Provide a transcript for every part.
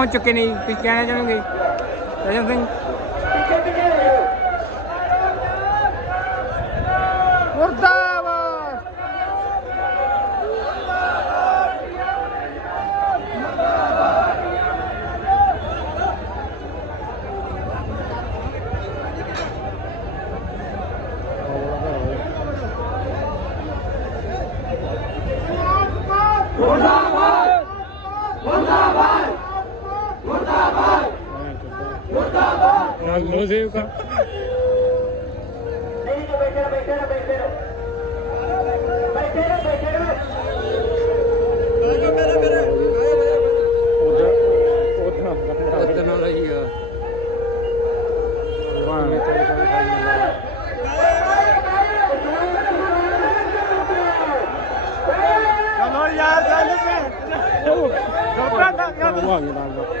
ਪਹੁੰਚ ਚੁੱਕੇ ਨੇ ਜੀ ਕਹਿਣਾ ਚਾਹੋਗੇ? ਰਜਨ ਸਿੰਘ। ਮੁਰਦਾਬਾਦ! ਲੋ ਸੇਵ ਕਾ। ਉਹਦੇ ਨਾਲ ਹੀ ਆ। ਚਲੋ ਯਾਰ ਚੱਲ ਪੇ ਡੋਕਟਰ ਦਾ ਕਰ ਥੱਲੇ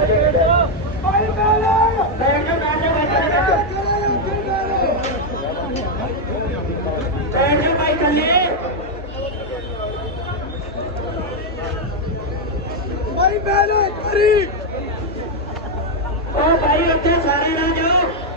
ਮਿਹਨਤ ਕਰੀ ਉਹ ਭਾਈ ਉੱਥੇ ਸਾਰੇ ਨਾ ਜਾਓ।